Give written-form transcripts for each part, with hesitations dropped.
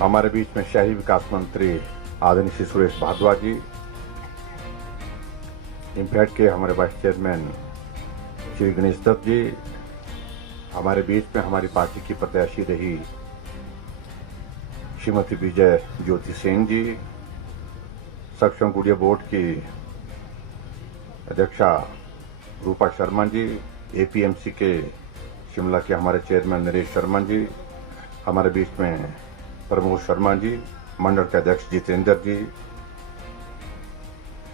हमारे बीच में शहरी विकास मंत्री आदरणीय श्री सुरेश भारद्वाज जी, इम्पैक्ट के हमारे वाइस चेयरमैन श्री गणेश दत्त जी, हमारे बीच में हमारी पार्टी की प्रत्याशी रही श्रीमती विजय ज्योति सिंह जी, सक्षम गुड़िया बोर्ड की अध्यक्षा रूपा शर्मा जी, एपीएमसी के शिमला के हमारे चेयरमैन नरेश शर्मा जी, हमारे बीच में प्रमोद शर्मा जी, मंडल के अध्यक्ष जितेंद्र जी,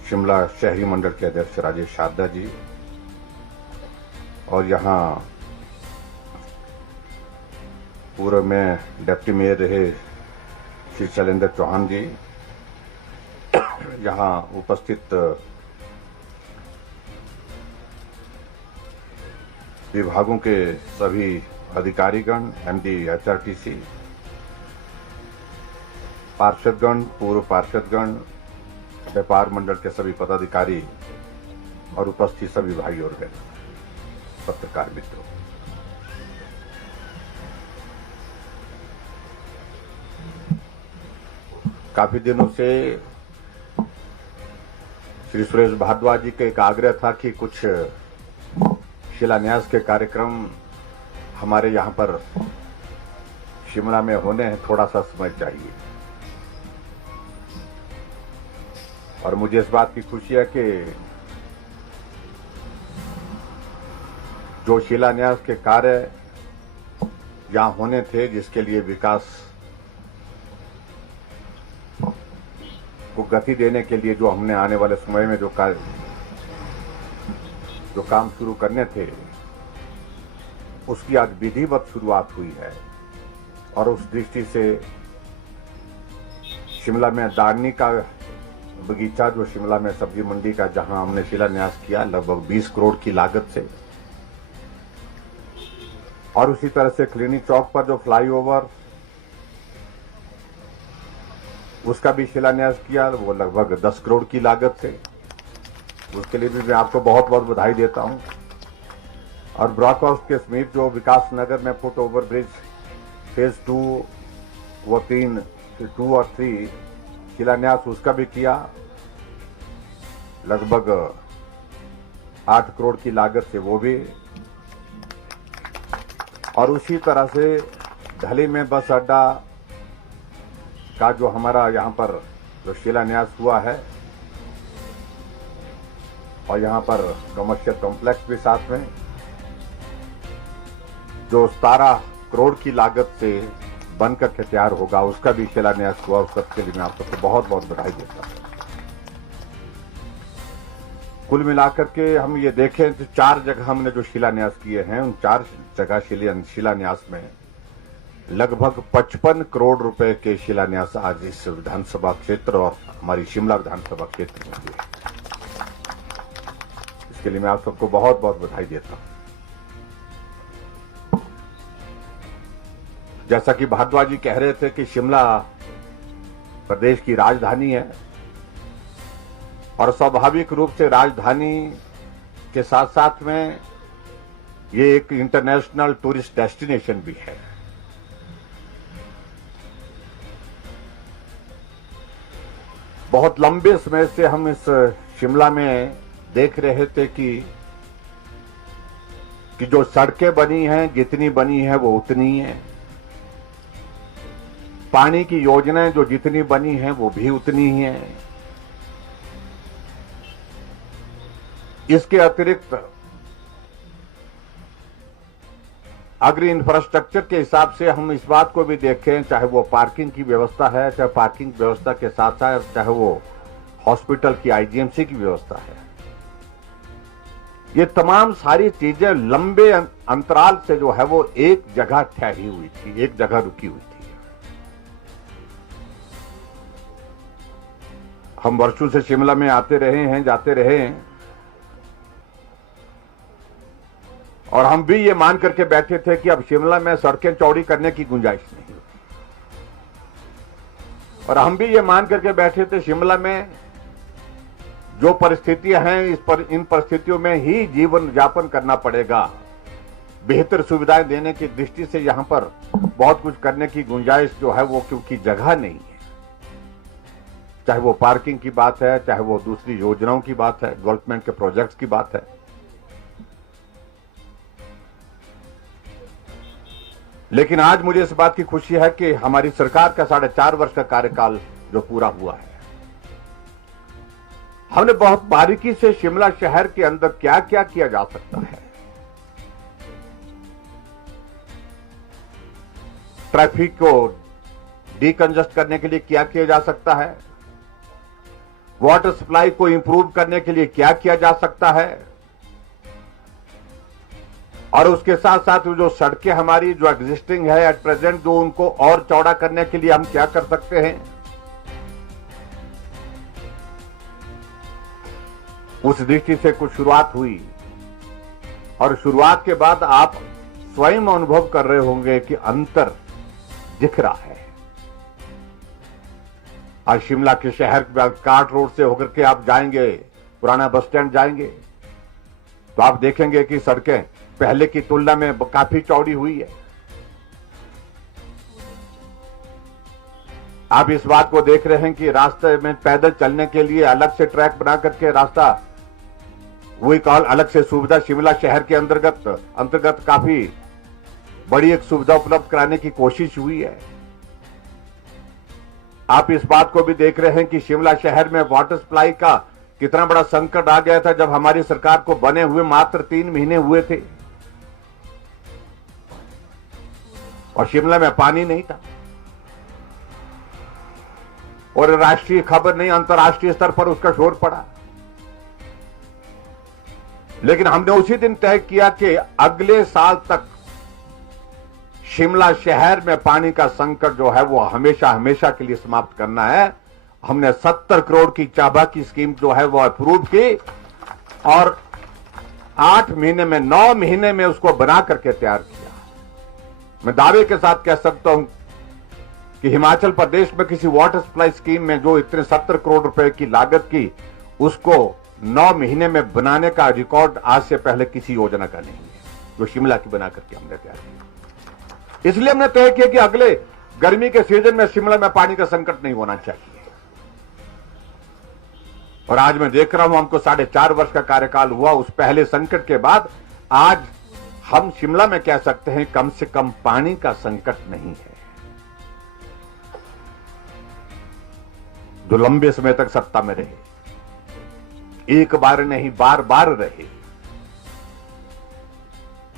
शिमला शहरी मंडल के अध्यक्ष राजेश शारदा जी, और यहाँ पूर्व में डिप्टी मेयर रहे श्री शैलेंद्र चौहान जी, यहाँ उपस्थित विभागों के सभी अधिकारीगण, एमडी एचआरटीसी, पार्षदगण, पूर्व पार्षदगण, व्यापार मंडल के सभी पदाधिकारी और उपस्थित सभी भाई और बहन, पत्रकार मित्रों, काफी दिनों से श्री सुरेश भारद्वाज जी का एक आग्रह था कि कुछ शिलान्यास के कार्यक्रम हमारे यहाँ पर शिमला में होने हैं, थोड़ा सा समय चाहिए। और मुझे इस बात की खुशी है कि जो शिलान्यास के कार्य यहाँ होने थे, जिसके लिए विकास को गति देने के लिए जो हमने आने वाले समय में जो काम शुरू करने थे, उसकी आज विधिवत शुरुआत हुई है। और उस दृष्टि से शिमला में दाड़नी का बगीचा, जो शिमला में सब्जी मंडी का, जहां हमने शिलान्यास किया लगभग 20 करोड़ की लागत से, और उसी तरह से क्लिनिक चौक पर जो फ्लाईओवर, उसका भी शिलान्यास किया, वो लगभग 10 करोड़ की लागत से। उसके लिए भी मैं आपको बहुत बहुत बधाई देता हूं। और ब्रॉक हाउस के समीप जो विकास नगर में फुट ओवर ब्रिज फेज 2 व 2 और 3 शिलान्यास, उसका भी किया, लगभग 8 करोड़ की लागत से वो भी। और उसी तरह से ढली में बस अड्डा का जो हमारा यहाँ पर जो शिलान्यास हुआ है, और यहाँ पर कमर्शियल कॉम्प्लेक्स भी साथ में, जो 17 करोड़ की लागत से बनकर के तैयार होगा, उसका भी शिलान्यास हुआ। उस सबके लिए मैं आप सबको बहुत बहुत बधाई देता हूं। कुल मिलाकर के हम ये देखें तो 4 जगह हमने जो शिलान्यास किए हैं, उन 4 जगह शिलान्यास में लगभग 55 करोड़ रुपए के शिलान्यास आज इस विधानसभा क्षेत्र और हमारी शिमला विधानसभा क्षेत्र में हुए। इसके लिए मैं आप सबको बहुत बहुत बधाई देता हूं। जैसा कि भारद्वाज जी कह रहे थे कि शिमला प्रदेश की राजधानी है, और स्वाभाविक रूप से राजधानी के साथ साथ में ये एक इंटरनेशनल टूरिस्ट डेस्टिनेशन भी है। बहुत लंबे समय से हम इस शिमला में देख रहे थे कि जो सड़कें बनी हैं, जितनी बनी है वो उतनी है, पानी की योजनाएं जो जितनी बनी हैं वो भी उतनी ही हैं। इसके अतिरिक्त अग्र इंफ्रास्ट्रक्चर के हिसाब से हम इस बात को भी देखें, चाहे वो पार्किंग की व्यवस्था है, चाहे पार्किंग व्यवस्था के साथ साथ चाहे वो हॉस्पिटल की आईजीएमसी की व्यवस्था है, ये तमाम सारी चीजें लंबे अंतराल से जो है वो एक जगह ठहरी हुई थी, एक जगह रुकी हुई थी। हम वर्षों से शिमला में आते रहे हैं, जाते रहे हैं, और हम भी ये मान करके बैठे थे कि अब शिमला में सड़कें चौड़ी करने की गुंजाइश नहीं होती, और हम भी ये मान करके बैठे थे शिमला में जो परिस्थितियां हैं, इन परिस्थितियों में ही जीवन यापन करना पड़ेगा। बेहतर सुविधाएं देने की दृष्टि से यहां पर बहुत कुछ करने की गुंजाइश जो है वो, क्योंकि जगह नहीं है, चाहे वो पार्किंग की बात है, चाहे वो दूसरी योजनाओं की बात है, डेवलपमेंट के प्रोजेक्ट्स की बात है। लेकिन आज मुझे इस बात की खुशी है कि हमारी सरकार का 4.5 वर्ष का कार्यकाल जो पूरा हुआ है, हमने बहुत बारीकी से शिमला शहर के अंदर क्या क्या किया जा सकता है, ट्रैफिक को डीकंजस्ट करने के लिए क्या किया जा सकता है, वाटर सप्लाई को इंप्रूव करने के लिए क्या किया जा सकता है, और उसके साथ साथ जो सड़कें हमारी जो एग्जिस्टिंग है एट प्रेजेंट, जो उनको और चौड़ा करने के लिए हम क्या कर सकते हैं। उस दृष्टि से कुछ शुरुआत हुई और शुरुआत के बाद आप स्वयं अनुभव कर रहे होंगे कि अंतर दिख रहा है। आज शिमला के शहर कार्ट रोड से होकर के आप जाएंगे, पुराना बस स्टैंड जाएंगे, तो आप देखेंगे कि सड़कें पहले की तुलना में काफी चौड़ी हुई है। आप इस बात को देख रहे हैं कि रास्ते में पैदल चलने के लिए अलग से ट्रैक बना करके रास्ता, वही कॉल अलग से सुविधा शिमला शहर के अंतर्गत काफी बड़ी एक सुविधा उपलब्ध कराने की कोशिश हुई है। आप इस बात को भी देख रहे हैं कि शिमला शहर में वाटर सप्लाई का कितना बड़ा संकट आ गया था जब हमारी सरकार को बने हुए मात्र 3 महीने हुए थे और शिमला में पानी नहीं था, और राष्ट्रीय खबर नहीं, अंतर्राष्ट्रीय स्तर पर उसका शोर पड़ा। लेकिन हमने उसी दिन तय किया कि अगले साल तक शिमला शहर में पानी का संकट जो है वो हमेशा हमेशा के लिए समाप्त करना है। हमने 70 करोड़ की चाबा की स्कीम जो है वो अप्रूव की और 8 महीने में 9 महीने में उसको बना करके तैयार किया। मैं दावे के साथ कह सकता हूं कि हिमाचल प्रदेश में किसी वाटर सप्लाई स्कीम में जो इतने 70 करोड़ रुपए की लागत की, उसको 9 महीने में बनाने का रिकॉर्ड आज से पहले किसी योजना का नहीं है, जो शिमला की बना करके हमने तैयार किया। इसलिए हमने तय किया कि अगले गर्मी के सीजन में शिमला में पानी का संकट नहीं होना चाहिए। और आज मैं देख रहा हूं, हमको 4.5 वर्ष का कार्यकाल हुआ, उस पहले संकट के बाद आज हम शिमला में कह सकते हैं कम से कम पानी का संकट नहीं है। जो लंबे समय तक सत्ता में रहे, एक बार नहीं बार बार रहे,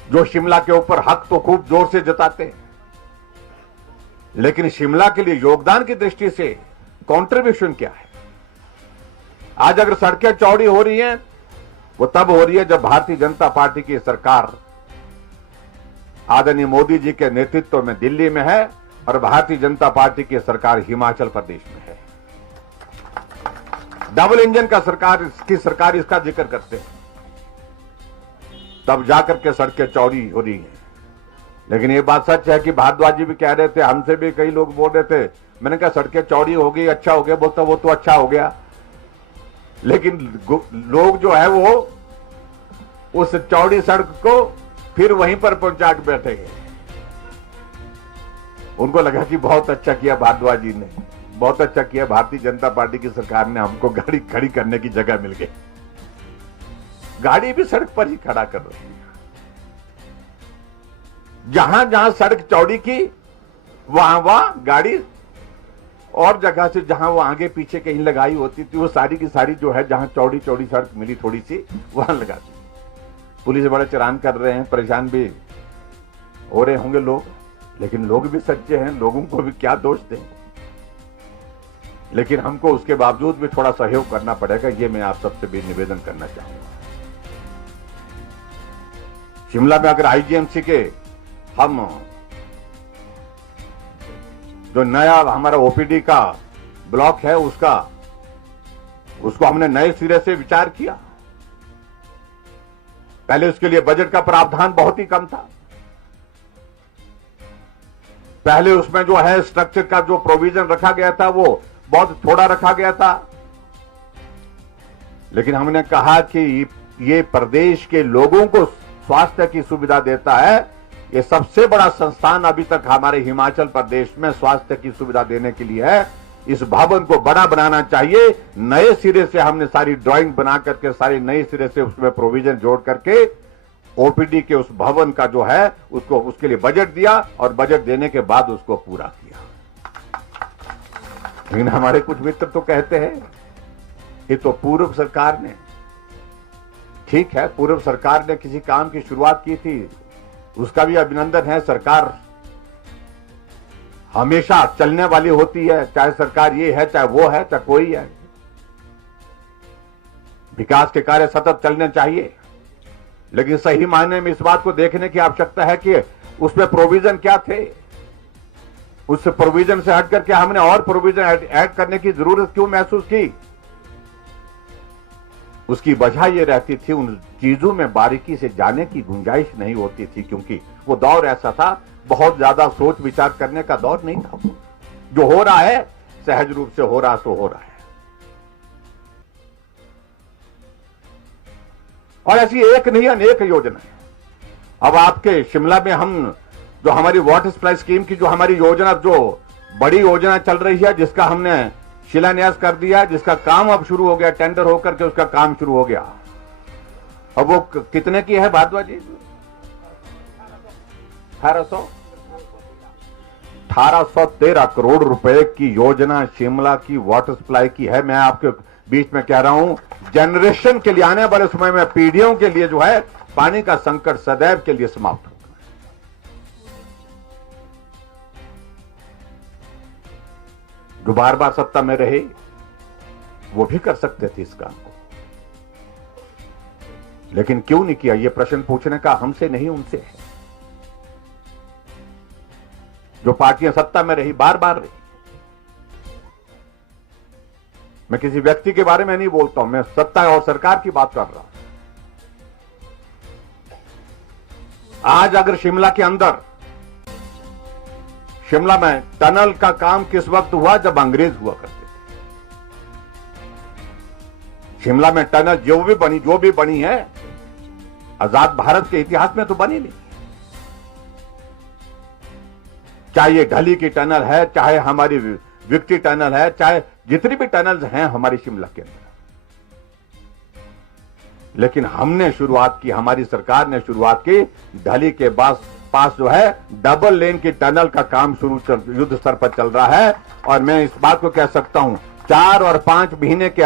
जो शिमला के ऊपर हक तो खूब जोर से जताते हैं, लेकिन शिमला के लिए योगदान की दृष्टि से कंट्रीब्यूशन क्या है। आज अगर सड़कें चौड़ी हो रही हैं, वो तब हो रही है जब भारतीय जनता पार्टी की सरकार आदरणीय मोदी जी के नेतृत्व में दिल्ली में है और भारतीय जनता पार्टी की सरकार हिमाचल प्रदेश में है। डबल इंजन का सरकार इसका जिक्र करते हैं, तब जाकर के सड़कें चौड़ी हो रही हैं। लेकिन ये बात सच है कि भारद्वाज जी भी कह रहे थे, हमसे भी कई लोग बोल रहे थे, मैंने कहा सड़कें चौड़ी हो गई, अच्छा हो गया, बोलता वो तो अच्छा हो गया, लेकिन लोग जो है वो उस चौड़ी सड़क को फिर वहीं पर पहुंचा के बैठे गए। उनको लगा कि बहुत अच्छा किया भारद्वाज जी ने, बहुत अच्छा किया, भारतीय जनता पार्टी की सरकार ने हमको गाड़ी खड़ी करने की जगह मिल गई। गाड़ी भी सड़क पर ही खड़ा कर रही है। जहां जहां सड़क चौड़ी की वहां गाड़ी, और जगह से जहां वो आगे पीछे कहीं लगाई होती थी वो सारी की सारी जो है जहां चौड़ी चौड़ी सड़क मिली थोड़ी सी वहां लगा दी। पुलिस बड़ा चलान कर रहे हैं, परेशान भी हो रहे होंगे लोग, लेकिन लोग भी सच्चे हैं, लोगों को भी क्या दोष दें। लेकिन हमको उसके बावजूद भी थोड़ा सहयोग करना पड़ेगा, ये मैं आप सबसे भी निवेदन करना चाहूंगा। शिमला में अगर आईजीएमसी के हम जो नया हमारा ओपीडी का ब्लॉक है उसको हमने नए सिरे से विचार किया। पहले उसके लिए बजट का प्रावधान बहुत ही कम था। पहले उसमें जो है स्ट्रक्चर का जो प्रोविजन रखा गया था वो बहुत थोड़ा रखा गया था। लेकिन हमने कहा कि ये प्रदेश के लोगों को स्वास्थ्य की सुविधा देता है। ये सबसे बड़ा संस्थान अभी तक हमारे हिमाचल प्रदेश में स्वास्थ्य की सुविधा देने के लिए है। इस भवन को बड़ा बनाना चाहिए। नए सिरे से हमने सारी ड्राइंग बना करके, सारी नए सिरे से उसमें प्रोविजन जोड़ करके ओपीडी के उस भवन का जो है उसको, उसके लिए बजट दिया और बजट देने के बाद उसको पूरा किया। लेकिन हमारे कुछ मित्र तो कहते हैं ये तो पूर्व सरकार ने, ठीक है, पूर्व सरकार ने किसी काम की शुरुआत की थी, उसका भी अभिनंदन है। सरकार हमेशा चलने वाली होती है, चाहे सरकार ये है, चाहे वो है, चाहे कोई है। विकास के कार्य सतत चलने चाहिए, लेकिन सही मायने में इस बात को देखने की आवश्यकता है कि उसमें प्रोविजन क्या थे। उस प्रोविजन से हट करके हमने और प्रोविजन ऐड करने की जरूरत क्यों महसूस की। उसकी वजह यह रहती थी, उन चीजों में बारीकी से जाने की गुंजाइश नहीं होती थी, क्योंकि वो दौर ऐसा था, बहुत ज्यादा सोच विचार करने का दौर नहीं था। जो हो रहा है सहज रूप से हो रहा, सो हो रहा है। और ऐसी एक नहीं अनेक योजना है। अब आपके शिमला में हम जो हमारी वाटर सप्लाई स्कीम की जो हमारी योजना, जो बड़ी योजना चल रही है, जिसका हमने शिलान्यास कर दिया, जिसका काम अब शुरू हो गया, टेंडर होकर के उसका काम शुरू हो गया। अब वो कितने की है भारद्वाज जी? 1813 करोड़ रुपए की योजना शिमला की वाटर सप्लाई की है। मैं आपके बीच में कह रहा हूं, जनरेशन के लिए, आने वाले समय में पीढ़ियों के लिए जो है पानी का संकट सदैव के लिए समाप्त होगा। जो बार बार सत्ता में रहे वो भी कर सकते थे इस काम को, लेकिन क्यों नहीं किया, ये प्रश्न पूछने का हमसे नहीं उनसे है। जो पार्टियां सत्ता में रही, बार बार रही, मैं किसी व्यक्ति के बारे में नहीं बोलता हूं, मैं सत्ता और सरकार की बात कर रहा हूं। आज अगर शिमला के अंदर, शिमला में टनल का काम किस वक्त हुआ? जब अंग्रेज हुआ करते थे। शिमला में टनल जो भी बनी है आजाद भारत के इतिहास में तो बनी नहीं। चाहे ये ढली की टनल है, चाहे हमारी विक्टी टनल है, चाहे जितनी भी टनल्स हैं हमारी शिमला के अंदर, लेकिन हमने शुरुआत की, हमारी सरकार ने शुरुआत की, ढली के पास जो है डबल लेन की टनल का काम युद्ध स्तर पर चल रहा है। और मैं इस बात को कह सकता हूं, 4 और 5 महीने के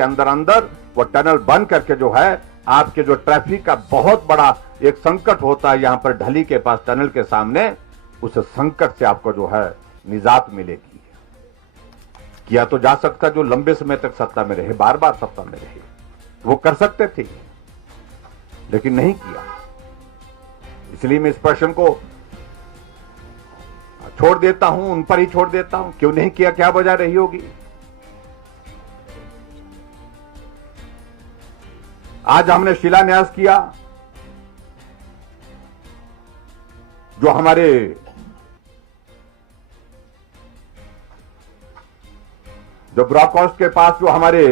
अंदर अंदर वो टनल बन करके जो है आपके जो ट्रैफिक का बहुत बड़ा एक संकट होता है यहां पर ढली के पास टनल के सामने, उस संकट से आपको जो है निजात मिलेगी। किया तो जा सकता, जो लंबे समय तक सत्ता में रहे, बार बार सत्ता में रहे, वो कर सकते थे, लेकिन नहीं किया। इसलिए मैं इस प्रश्न को छोड़ देता हूं, उन पर ही छोड़ देता हूं। क्यों नहीं किया, क्या वजह रही होगी? आज हमने शिलान्यास किया, जो हमारे जो ब्रॉकहॉर्स्ट के पास जो हमारे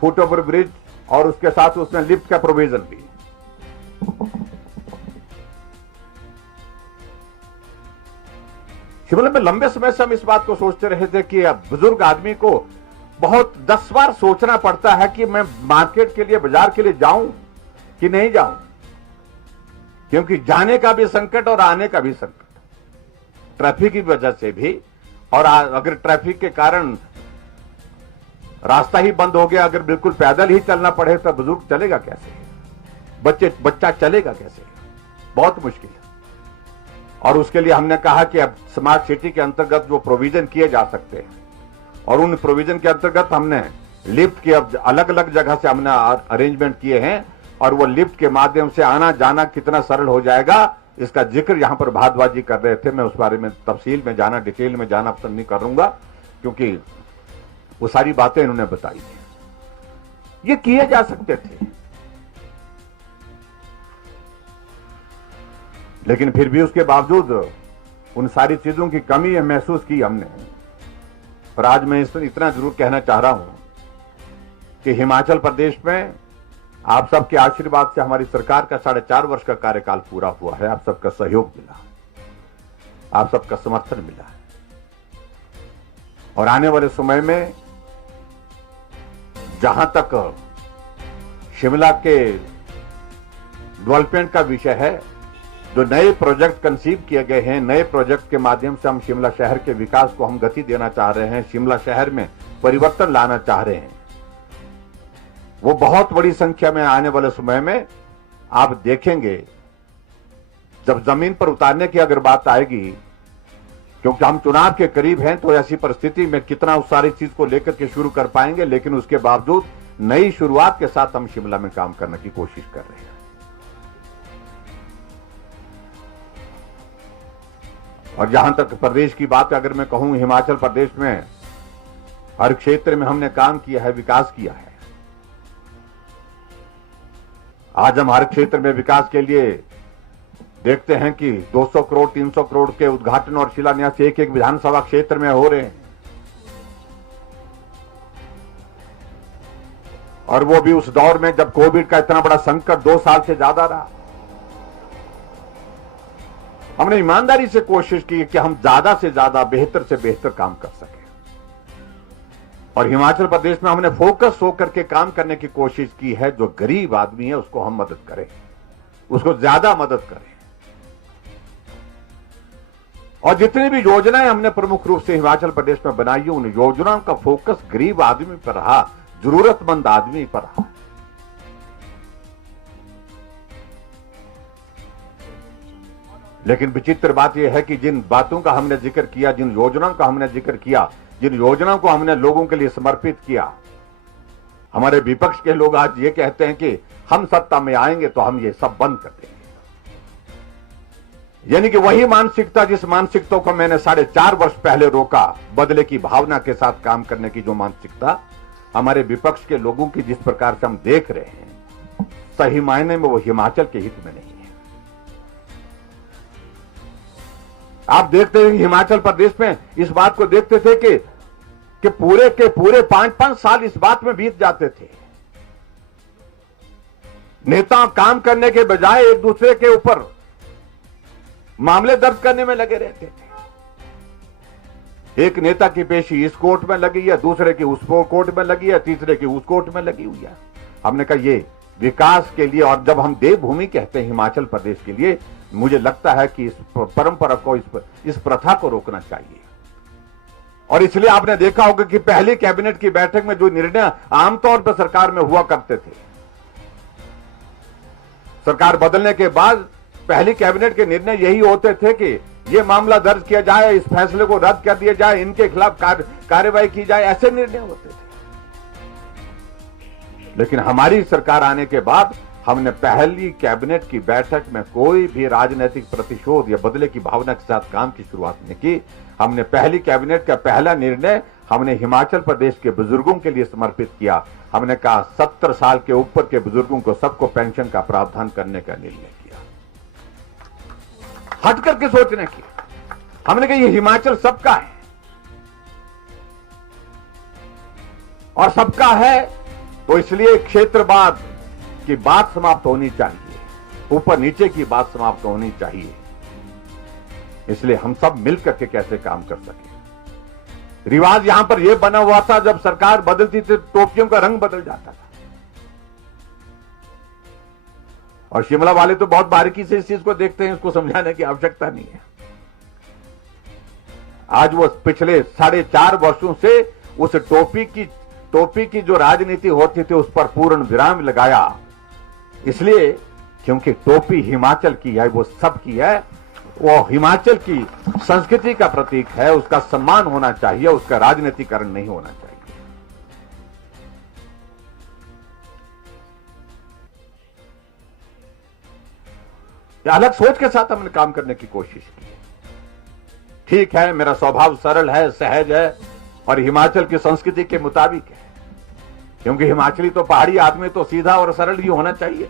फुट ओवर ब्रिज और उसके साथ उसमें लिफ्ट का प्रोविजन भी। शिमला में लंबे समय से हम इस बात को सोचते रहे थे कि अब बुजुर्ग आदमी को बहुत 10 बार सोचना पड़ता है कि मैं मार्केट के लिए, बाजार के लिए जाऊं कि नहीं जाऊं, क्योंकि जाने का भी संकट और आने का भी संकट, ट्रैफिक की वजह से भी। और अगर ट्रैफिक के कारण रास्ता ही बंद हो गया, अगर बिल्कुल पैदल ही चलना पड़े तो बुजुर्ग चलेगा कैसे, बच्चा चलेगा कैसे? बहुत मुश्किल है। और उसके लिए हमने कहा कि अब स्मार्ट सिटी के अंतर्गत जो प्रोविजन किए जा सकते हैं, और उन प्रोविजन के अंतर्गत हमने लिफ्ट की अब अलग अलग जगह से हमने अरेंजमेंट किए हैं, और वो लिफ्ट के माध्यम से आना जाना कितना सरल हो जाएगा, इसका जिक्र यहां पर भारद्वाज जी कर रहे थे। मैं उस बारे में तफसील में जाना, डिटेल में जाना पसंद नहीं करूंगा, क्योंकि वो सारी बातें इन्होंने बताई हैं। ये किए जा सकते थे, लेकिन फिर भी उसके बावजूद उन सारी चीजों की कमी महसूस की हमने। और आज मैं इतना जरूर कहना चाह रहा हूं कि हिमाचल प्रदेश में आप सबके आशीर्वाद से हमारी सरकार का 4.5 वर्ष का कार्यकाल पूरा हुआ है। आप सबका सहयोग मिला, आप सबका समर्थन मिला है और आने वाले समय में जहां तक शिमला के डेवलपमेंट का विषय है, जो नए प्रोजेक्ट कंसीव किए गए हैं, नए प्रोजेक्ट के माध्यम से हम शिमला शहर के विकास को हम गति देना चाह रहे हैं, शिमला शहर में परिवर्तन लाना चाह रहे हैं, वो बहुत बड़ी संख्या में आने वाले समय में आप देखेंगे। जब जमीन पर उतारने की अगर बात आएगी, क्योंकि हम चुनाव के करीब हैं, तो ऐसी परिस्थिति में कितना उस सारी चीज को लेकर के शुरू कर पाएंगे, लेकिन उसके बावजूद नई शुरुआत के साथ हम शिमला में काम करने की कोशिश कर रहे हैं। और जहां तक प्रदेश की बात अगर मैं कहूं, हिमाचल प्रदेश में हर क्षेत्र में हमने काम किया है, विकास किया है। आज हम हर क्षेत्र में विकास के लिए देखते हैं कि 200 करोड़ 300 करोड़ के उद्घाटन और शिलान्यास एक एक विधानसभा क्षेत्र में हो रहे हैं, और वो भी उस दौर में जब कोविड का इतना बड़ा संकट 2 साल से ज्यादा रहा। हमने ईमानदारी से कोशिश की कि हम ज्यादा से ज्यादा बेहतर से बेहतर काम कर सके, और हिमाचल प्रदेश में हमने फोकस होकर के काम करने की कोशिश की है। जो गरीब आदमी है उसको हम मदद करें, उसको ज्यादा मदद करें, और जितनी भी योजनाएं हमने प्रमुख रूप से हिमाचल प्रदेश में बनाई, उन योजनाओं का फोकस गरीब आदमी पर रहा, जरूरतमंद आदमी पर रहा। लेकिन विचित्र बात यह है कि जिन बातों का हमने जिक्र किया, जिन योजनाओं का हमने जिक्र किया, जिन योजनाओं को हमने लोगों के लिए समर्पित किया, हमारे विपक्ष के लोग आज ये कहते हैं कि हम सत्ता में आएंगे तो हम ये सब बंद कर देंगे। यानी कि वही मानसिकता, जिस मानसिकता को मैंने 4.5 वर्ष पहले रोका, बदले की भावना के साथ काम करने की जो मानसिकता हमारे विपक्ष के लोगों की जिस प्रकार से हम देख रहे हैं, सही मायने में वो हिमाचल के हित में नहीं है। आप देखते हैं हिमाचल प्रदेश में इस बात को देखते थे कि पूरे के पूरे 5-5 साल इस बात में बीत जाते थे। नेता काम करने के बजाय एक दूसरे के ऊपर मामले दर्ज करने में लगे रहते थे। एक नेता की पेशी इस कोर्ट में लगी है, दूसरे की उस कोर्ट में लगी है, तीसरे की उस कोर्ट में लगी हुई है। हमने कहा ये विकास के लिए, और जब हम देवभूमि कहते हैं हिमाचल प्रदेश के लिए, मुझे लगता है कि इस परंपरा को, इस प्रथा को रोकना चाहिए। और इसलिए आपने देखा होगा कि पहली कैबिनेट की बैठक में जो निर्णय आमतौर पर सरकार में हुआ करते थे, सरकार बदलने के बाद पहली कैबिनेट के निर्णय यही होते थे कि ये मामला दर्ज किया जाए, इस फैसले को रद्द कर दिया जाए, इनके खिलाफ कार्रवाई की जाए, ऐसे निर्णय होते थे। लेकिन हमारी सरकार आने के बाद हमने पहली कैबिनेट की बैठक में कोई भी राजनीतिक प्रतिशोध या बदले की भावना के साथ काम की शुरुआत नहीं की। हमने पहली कैबिनेट का पहला निर्णय हमने हिमाचल प्रदेश के बुजुर्गों के लिए समर्पित किया। हमने कहा 70 साल के ऊपर के बुजुर्गों को सबको पेंशन का प्रावधान करने का निर्णय किया, हट करके सोचने की। हमने कहा ये हिमाचल सबका है, और सबका है तो इसलिए क्षेत्रवाद की बात समाप्त होनी चाहिए, ऊपर नीचे की बात समाप्त होनी चाहिए। इसलिए हम सब मिलकर के कैसे काम कर सके। रिवाज यहां पर यह बना हुआ था, जब सरकार बदलती थी टोपियों का रंग बदल जाता था, और शिमला वाले तो बहुत बारीकी से इस चीज को देखते हैं, उसको समझाने की आवश्यकता नहीं है। आज वो पिछले 4.5 वर्षों से उस टोपी की जो राजनीति होती थी उस पर पूर्ण विराम लगाया। इसलिए क्योंकि टोपी हिमाचल की है, वो सबकी है, वो हिमाचल की संस्कृति का प्रतीक है, उसका सम्मान होना चाहिए, उसका राजनीतिकरण नहीं होना चाहिए। ये अलग सोच के साथ हमने काम करने की कोशिश की। ठीक है, मेरा स्वभाव सरल है, सहज है, और हिमाचल की संस्कृति के मुताबिक है, क्योंकि हिमाचली तो पहाड़ी आदमी तो सीधा और सरल ही होना चाहिए।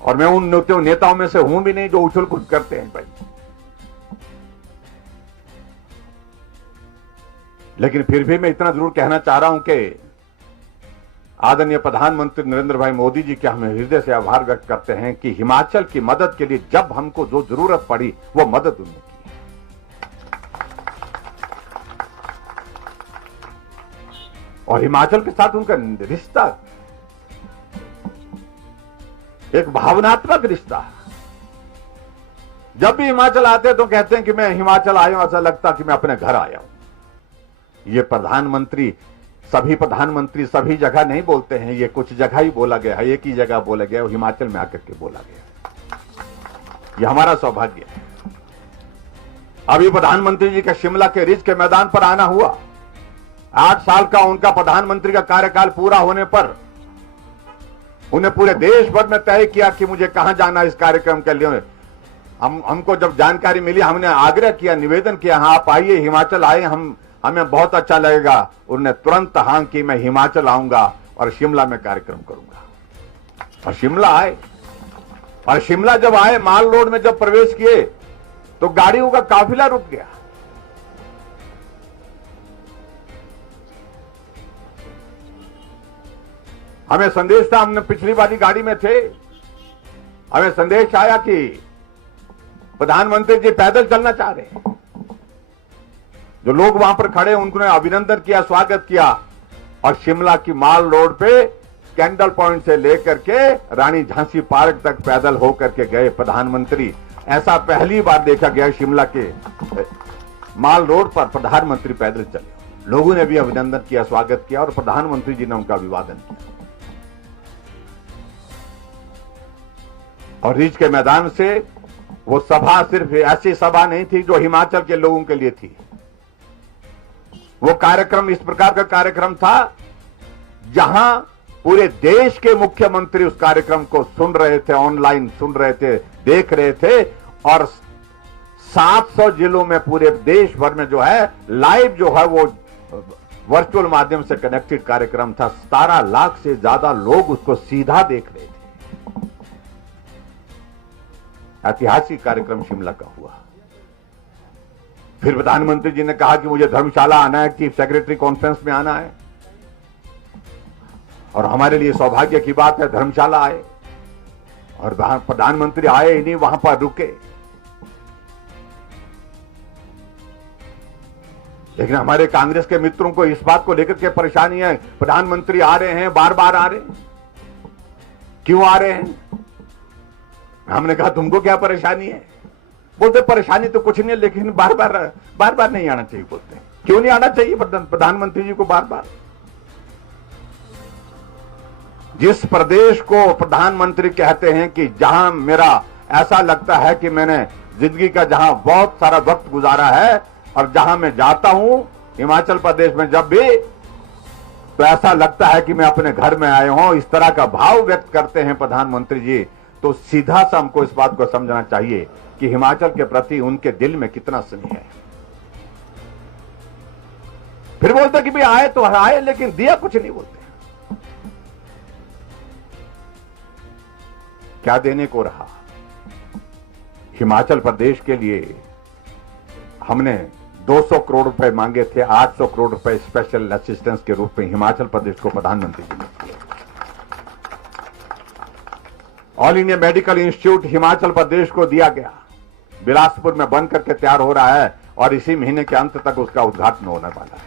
और मैं उन नेताओं में से हूं भी नहीं जो उछल कूद करते हैं भाई। लेकिन फिर भी मैं इतना जरूर कहना चाह रहा हूं कि आदरणीय प्रधानमंत्री नरेंद्र भाई मोदी जी के हम हृदय से आभार व्यक्त करते हैं कि हिमाचल की मदद के लिए जब हमको जो जरूरत पड़ी वो मदद उन्होंने की। और हिमाचल के साथ उनका रिश्ता एक भावनात्मक रिश्ता। जब भी हिमाचल आते हैं तो कहते हैं कि मैं हिमाचल आया हूं, ऐसा लगता कि मैं अपने घर आया हूं। ये प्रधानमंत्री सभी जगह नहीं बोलते हैं, ये कुछ जगह ही बोला गया है, एक ही जगह बोला गया, हिमाचल में आकर के बोला गया। ये हमारा सौभाग्य है। अभी प्रधानमंत्री जी का शिमला के रिज के मैदान पर आना हुआ। 8 साल का उनका प्रधानमंत्री का कार्यकाल पूरा होने पर उन्हें पूरे देश भर में तय किया कि मुझे कहां जाना इस कार्यक्रम के लिए। हमको जब जानकारी मिली, हमने आग्रह किया, निवेदन किया, हाँ आप आइए, हिमाचल आए, हमें बहुत अच्छा लगेगा। उन्होंने तुरंत हाँ कि मैं हिमाचल आऊंगा और शिमला में कार्यक्रम करूंगा। और शिमला आए, और शिमला जब आए, माल रोड में जब प्रवेश किए तो गाड़ियों का काफिला रुक गया। हमें संदेश था, हमने पिछली वाली गाड़ी में थे, हमें संदेश आया कि प्रधानमंत्री जी पैदल चलना चाह रहे हैं। जो लोग वहां पर खड़े उन्होंने अभिनंदन किया, स्वागत किया, और शिमला की माल रोड पे कैंडल पॉइंट से लेकर के रानी झांसी पार्क तक पैदल होकर के गए प्रधानमंत्री। ऐसा पहली बार देखा गया, शिमला के माल रोड पर प्रधानमंत्री पैदल चले। लोगों ने भी अभिनंदन किया, स्वागत किया, और प्रधानमंत्री जी ने उनका अभिवादन किया। और रिज के मैदान से वो सभा सिर्फ ऐसी सभा नहीं थी जो हिमाचल के लोगों के लिए थी। वो कार्यक्रम इस प्रकार का कार्यक्रम था जहां पूरे देश के मुख्यमंत्री उस कार्यक्रम को सुन रहे थे, ऑनलाइन सुन रहे थे, देख रहे थे। और 700 जिलों में पूरे देश भर में जो है लाइव जो है वो वर्चुअल माध्यम से कनेक्टेड कार्यक्रम था। 17 लाख से ज्यादा लोग उसको सीधा देख रहे थे। ऐतिहासिक कार्यक्रम शिमला का हुआ। फिर प्रधानमंत्री जी ने कहा कि मुझे धर्मशाला आना है, चीफ सेक्रेटरी कॉन्फ्रेंस में आना है, और हमारे लिए सौभाग्य की बात है धर्मशाला आए। और प्रधानमंत्री आए ही नहीं, वहां पर रुके। लेकिन हमारे कांग्रेस के मित्रों को इस बात को लेकर के परेशानी है, प्रधानमंत्री आ रहे हैं, बार बार आ रहे हैं, क्यों आ रहे हैं? हमने कहा तुमको क्या परेशानी है? बोलते परेशानी तो कुछ नहीं है, लेकिन बार बार नहीं आना चाहिए। बोलते हैं क्यों नहीं आना चाहिए प्रधानमंत्री जी को बार बार? जिस प्रदेश को प्रधानमंत्री कहते हैं कि जहां मेरा ऐसा लगता है कि मैंने जिंदगी का जहां बहुत सारा वक्त गुजारा है, और जहां मैं जाता हूं हिमाचल प्रदेश में जब भी, तो ऐसा लगता है कि मैं अपने घर में आया हूं। इस तरह का भाव व्यक्त करते हैं प्रधानमंत्री जी। तो सीधा सा हमको इस बात को समझना चाहिए कि हिमाचल के प्रति उनके दिल में कितना स्नेह है। फिर बोलते कि भाई आए तो आए, लेकिन दिया कुछ नहीं। बोलते क्या देने को रहा? हिमाचल प्रदेश के लिए हमने 200 करोड़ रुपए मांगे थे, 800 करोड़ रुपए स्पेशल असिस्टेंस के रूप में हिमाचल प्रदेश को प्रधानमंत्री जी ने दिए। All India medical institute Himachal Pradesh को दिया गया, बिलासपुर में बन करके तैयार हो रहा है, और इसी महीने के अंत तक उसका उद्घाटन होने वाला है।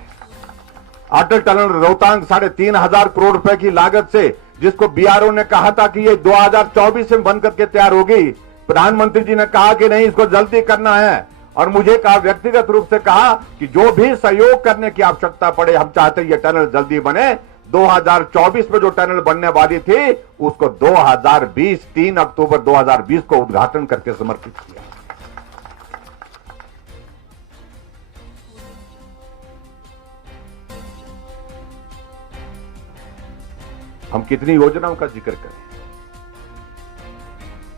अटल टनल रोहतांग 3,500 करोड़ रुपए की लागत से, जिसको बीआरओ ने कहा था कि ये 2024 में बन करके तैयार होगी, प्रधानमंत्री जी ने कहा कि नहीं, इसको जल्दी करना है। और मुझे कहा, व्यक्तिगत रूप से कहा कि जो भी सहयोग करने की आवश्यकता पड़े, हम चाहते ये टनल जल्दी बने। 2024 में जो टनल बनने वाली थी उसको 2020 3 अक्टूबर 2020 को उद्घाटन करके समर्पित किया। हम कितनी योजनाओं का जिक्र करें।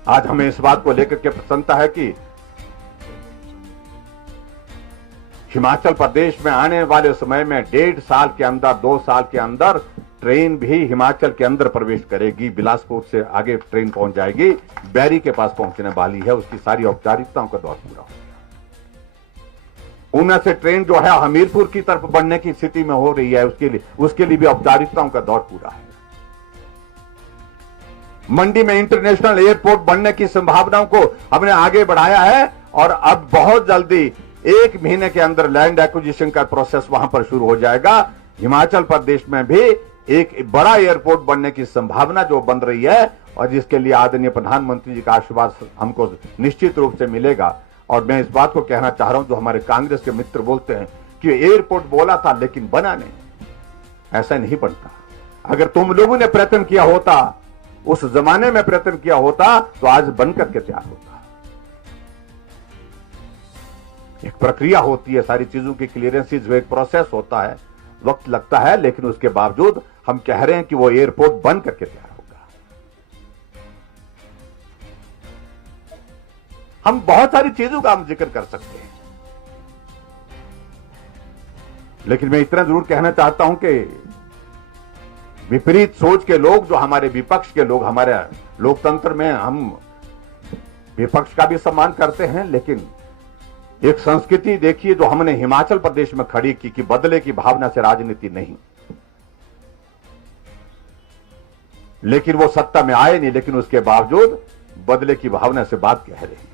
आज हमें इस बात को लेकर के प्रसन्नता है कि हिमाचल प्रदेश में आने वाले समय में 1.5 साल के अंदर, 2 साल के अंदर ट्रेन भी हिमाचल के अंदर प्रवेश करेगी। बिलासपुर से आगे ट्रेन पहुंच जाएगी, बैरी के पास पहुंचने वाली है, उसकी सारी औपचारिकताओं का दौर पूरा हो ऊना से ट्रेन जो है हमीरपुर की तरफ बढ़ने की स्थिति में हो रही है, उसके लिए भी औपचारिकताओं का दौर पूरा है। मंडी में इंटरनेशनल एयरपोर्ट बनने की संभावनाओं को हमने आगे बढ़ाया है और अब बहुत जल्दी 1 महीने के अंदर लैंड एक्विजिशन का प्रोसेस वहां पर शुरू हो जाएगा। हिमाचल प्रदेश में भी एक बड़ा एयरपोर्ट बनने की संभावना जो बन रही है और जिसके लिए आदरणीय प्रधानमंत्री जी का आशीर्वाद हमको निश्चित रूप से मिलेगा। और मैं इस बात को कहना चाह रहा हूं, जो हमारे कांग्रेस के मित्र बोलते हैं कि एयरपोर्ट बोला था लेकिन बना नहीं, ऐसा नहीं बनता। अगर तुम लोगों ने प्रयत्न किया होता, उस जमाने में प्रयत्न किया होता, तो आज बनकर के तैयार होता। एक प्रक्रिया होती है, सारी चीजों की क्लियरेंसेस, जो एक प्रोसेस होता है, वक्त लगता है, लेकिन उसके बावजूद हम कह रहे हैं कि वो एयरपोर्ट बन करके तैयार होगा। हम बहुत सारी चीजों का हम जिक्र कर सकते हैं, लेकिन मैं इतना जरूर कहना चाहता हूं कि विपरीत सोच के लोग, जो हमारे विपक्ष के लोग, हमारे लोकतंत्र में हम विपक्ष का भी सम्मान करते हैं, लेकिन एक संस्कृति देखिए जो हमने हिमाचल प्रदेश में खड़ी की कि बदले की भावना से राजनीति नहीं। लेकिन वो सत्ता में आए नहीं, लेकिन उसके बावजूद बदले की भावना से बात कह रहे हैं।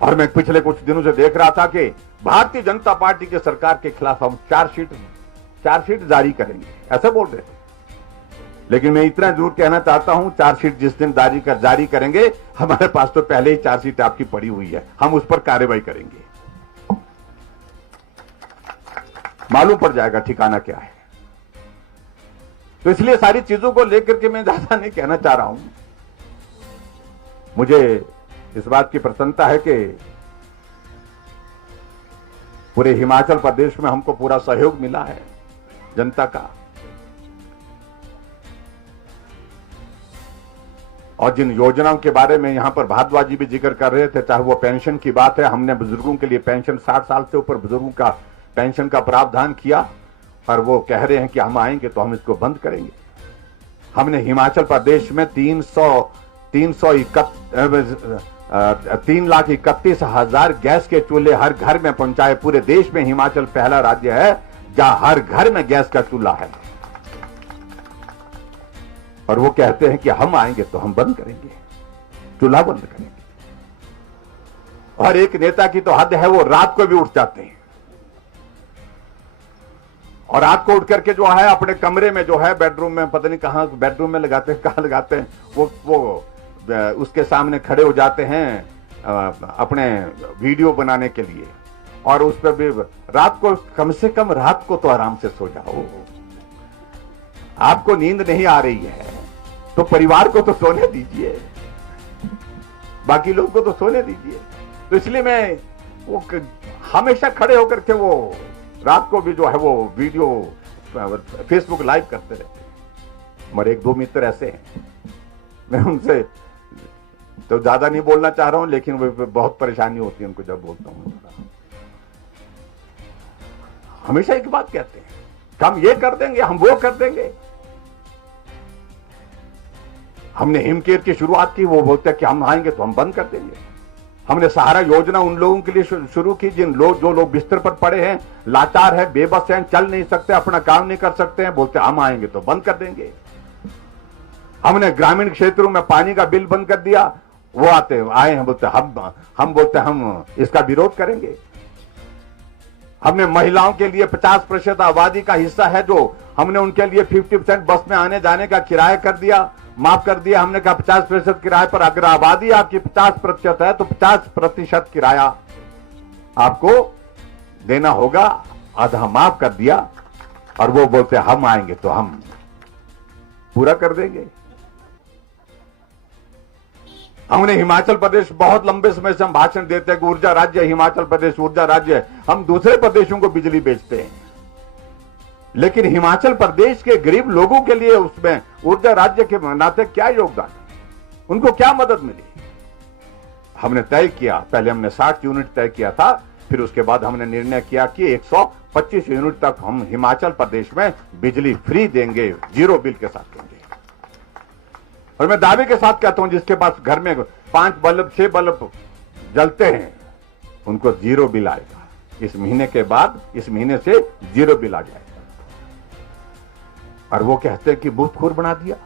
और मैं पिछले कुछ दिनों से देख रहा था कि भारतीय जनता पार्टी के सरकार के खिलाफ हम चार्जशीट जारी करेंगे, ऐसा बोल रहे थे। लेकिन मैं इतना जरूर कहना चाहता हूं, चार्जशीट जिस दिन जारी करेंगे, हमारे पास तो पहले ही चार्जशीट आपकी पड़ी हुई है, हम उस पर कार्रवाई करेंगे, मालूम पड़ जाएगा ठिकाना क्या है। तो इसलिए सारी चीजों को लेकर के मैं ज्यादा नहीं कहना चाह रहा हूं। मुझे इस बात की प्रसन्नता है कि पूरे हिमाचल प्रदेश में हमको पूरा सहयोग मिला है जनता का। और जिन योजनाओं के बारे में यहां पर भारद्वाज जी भी जिक्र कर रहे थे, चाहे वो पेंशन की बात है, हमने बुजुर्गों के लिए पेंशन 60 साल से ऊपर बुजुर्गों का पेंशन का प्रावधान किया, और वो कह रहे हैं कि हम आएंगे तो हम इसको बंद करेंगे। हमने हिमाचल प्रदेश में 3,31,000 गैस के चूल्हे हर घर में पहुंचाए। पूरे देश में हिमाचल पहला राज्य है जहां हर घर में गैस का चूल्हा है। और वो कहते हैं कि हम आएंगे तो हम बंद करेंगे, चूल्हा बंद करेंगे। और एक नेता की तो हद है, वो रात को भी उठ जाते हैं और रात को उठ करके जो है अपने कमरे में जो है बेडरूम में, पता नहीं कहां बेडरूम में लगाते हैं, कहां लगाते हैं, वो उसके सामने खड़े हो जाते हैं अपने वीडियो बनाने के लिए। और उस पर भी रात को, कम से कम रात को तो आराम से सो जाओ। आपको नींद नहीं आ रही है तो परिवार को तो सोने दीजिए, बाकी लोग को तो सोने दीजिए। तो इसलिए मैं वो हमेशा खड़े होकर के वो रात को भी जो है वो वीडियो फेसबुक लाइव करते रहते हैं। हमारे 1-2 मित्र ऐसे हैं, मैं उनसे तो ज्यादा नहीं बोलना चाह रहा हूं, लेकिन वो बहुत परेशानी होती है उनको जब बोलता हूं। हमेशा एक बात कहते हैं, हम ये कर देंगे, हम वो कर देंगे। हमने हिमकेयर की शुरुआत की, वो बोलते हैं कि हम आएंगे तो हम बंद कर देंगे। हमने सहारा योजना उन लोगों के लिए शुरू की जो लोग बिस्तर पर पड़े हैं, लाचार है, बेबस हैं, चल नहीं सकते, अपना काम नहीं कर सकते हैं, बोलते हम आएंगे तो बंद कर देंगे। हमने ग्रामीण क्षेत्रों में पानी का बिल बंद कर दिया, वो आए हैं, बोलते हम इसका विरोध करेंगे। हमने महिलाओं के लिए 50% आबादी का हिस्सा है जो हमने उनके लिए 50% बस में आने जाने का किराया कर दिया, माफ कर दिया। हमने कहा 50% किराए पर, अगर आबादी आपकी 50% है तो 50% किराया आपको देना होगा, आधा माफ कर दिया। और वो बोलते हम आएंगे तो हम पूरा कर देंगे। हमने हिमाचल प्रदेश, बहुत लंबे समय से हम भाषण देते हैं कि ऊर्जा राज्य, हिमाचल प्रदेश ऊर्जा राज्य। हम दूसरे प्रदेशों को बिजली बेचते हैं, लेकिन हिमाचल प्रदेश के गरीब लोगों के लिए उसमें ऊर्जा राज्य के नाते क्या योगदान, उनको क्या मदद मिली। हमने तय किया, पहले हमने 60 यूनिट तय किया था, फिर उसके बाद हमने निर्णय किया कि 125 यूनिट तक हम हिमाचल प्रदेश में बिजली फ्री देंगे, जीरो बिल के साथ देंगे। और मैं दावे के साथ कहता हूं, जिसके पास घर में 5 बल्ब 6 बल्ब जलते हैं, उनको 0 बिल आएगा। इस महीने के बाद, इस महीने से 0 बिल आ जाएगा। और वो कहते हैं कि मुफ्तखोर बना दिया।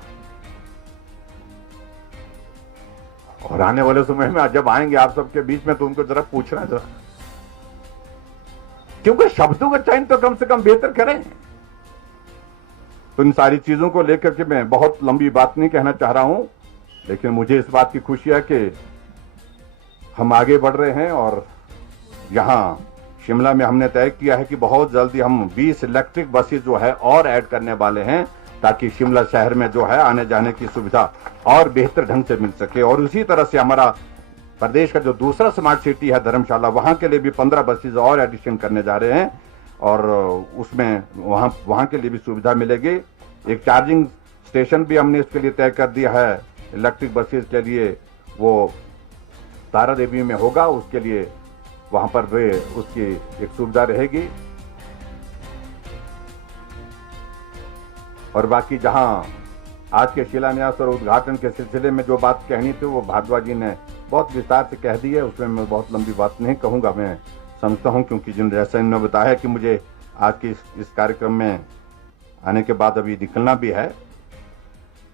और आने वाले समय में जब आएंगे आप सबके बीच में तो उनको जरा पूछना जरा, क्योंकि शब्दों का चयन तो कम से कम बेहतर करें। तो इन सारी चीजों को लेकर के मैं बहुत लंबी बात नहीं कहना चाह रहा हूं, लेकिन मुझे इस बात की खुशी है कि हम आगे बढ़ रहे हैं। और यहां शिमला में हमने तय किया है कि बहुत जल्दी हम 20 इलेक्ट्रिक बसेस जो है और ऐड करने वाले हैं, ताकि शिमला शहर में जो है आने जाने की सुविधा और बेहतर ढंग से मिल सके। और उसी तरह से हमारा प्रदेश का जो दूसरा स्मार्ट सिटी है धर्मशाला, वहां के लिए भी 15 बसेज और एडिशन करने जा रहे हैं। और उसमें वहां के लिए भी सुविधा मिलेगी। एक चार्जिंग स्टेशन भी हमने इसके लिए तय कर दिया है इलेक्ट्रिक बसेज के लिए, वो तारा देवी में होगा। उसके लिए वहां पर वे उसकी एक सुविधा रहेगी। और बाकी जहां आज के शिलान्यास और उद्घाटन के सिलसिले में जो बात कहनी थी वो भारद्वाज जी ने बहुत विस्तार से कह दी है, उसमें मैं बहुत लंबी बात नहीं कहूंगा। मैं समझता हूं क्योंकि जिन जैसा इन्होंने बताया कि मुझे आज के इस कार्यक्रम में आने के बाद अभी निकलना भी है।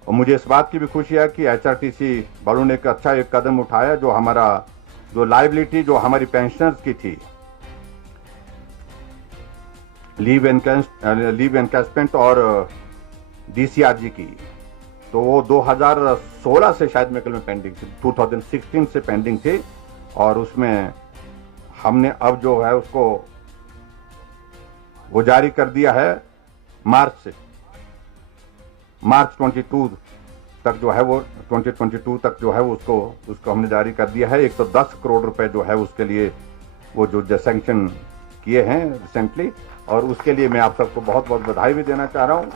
और मुझे इस बात की भी खुशी है कि HRTC वालों ने एक अच्छा एक कदम उठाया, जो हमारा जो लायबिलिटी जो हमारी पेंशनर्स की थी, लीव एनकैशमेंट और DCRG की, तो वो 2016 से शायद मेरे में पेंडिंग थी, 2016 से पेंडिंग थी। और उसमें हमने अब जो है उसको वो जारी कर दिया है मार्च 22 तक जो है वो 2022 तक जो है वो उसको हमने जारी कर दिया है। 110 करोड़ रुपए जो है उसके लिए वो जो सैंक्शन किए हैं रिसेंटली, और उसके लिए मैं आप सबको बहुत बहुत बधाई भी देना चाह रहा हूं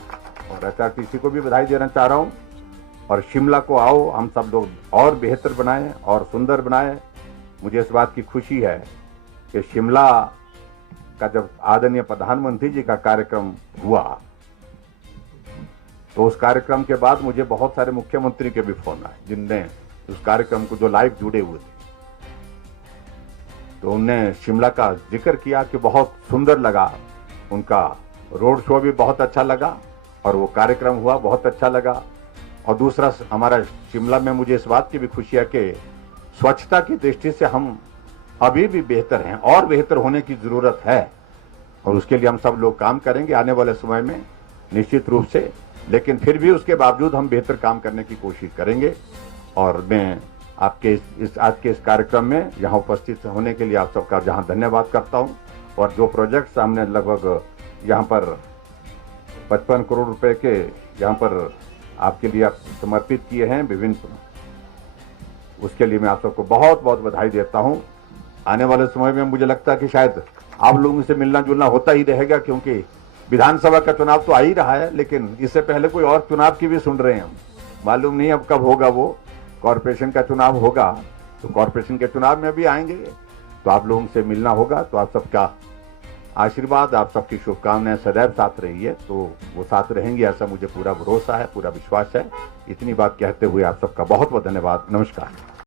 और HRTC को भी बधाई देना चाह रहा हूं। और शिमला को आओ हम सब लोग और बेहतर बनाएं और सुंदर बनाएं। मुझे इस बात की खुशी है कि शिमला का जब आदरणीय प्रधानमंत्री जी का कार्यक्रम हुआ, तो उस कार्यक्रम के बाद मुझे बहुत सारे मुख्यमंत्री के भी फोन आए, जिनने उस कार्यक्रम को जो लाइव जुड़े हुए थे, तो उनने शिमला का जिक्र किया कि बहुत सुंदर लगा, उनका रोड शो भी बहुत अच्छा लगा और वो कार्यक्रम हुआ बहुत अच्छा लगा। और दूसरा हमारा शिमला में मुझे इस बात की भी खुशी है कि स्वच्छता की दृष्टि से हम अभी भी बेहतर हैं और बेहतर होने की जरूरत है, और उसके लिए हम सब लोग काम करेंगे आने वाले समय में निश्चित रूप से। लेकिन फिर भी उसके बावजूद हम बेहतर काम करने की कोशिश करेंगे। और मैं आपके आज के इस कार्यक्रम में यहाँ उपस्थित होने के लिए आप सबका जहाँ धन्यवाद करता हूँ। और जो प्रोजेक्ट्स हमने लगभग यहाँ पर 55 करोड़ रुपए के यहाँ पर आपके लिए आप समर्पित किए हैं विभिन्न, उसके लिए मैं आप सबको बहुत बहुत बधाई देता हूं। आने वाले समय में मुझे लगता है कि शायद आप लोगों से मिलना जुलना होता ही रहेगा, क्योंकि विधानसभा का चुनाव तो आ ही रहा है, लेकिन इससे पहले कोई और चुनाव की भी सुन रहे हैं हम। मालूम नहीं अब कब होगा, वो कॉरपोरेशन का चुनाव होगा, तो कॉरपोरेशन के चुनाव में भी आएंगे, तो आप लोगों से मिलना होगा। तो आप सबका आशीर्वाद, आप सबकी शुभकामनाएं सदैव साथ रही है, तो वो साथ रहेंगी ऐसा मुझे पूरा भरोसा है, पूरा विश्वास है। इतनी बात कहते हुए आप सबका बहुत बहुत धन्यवाद। नमस्कार।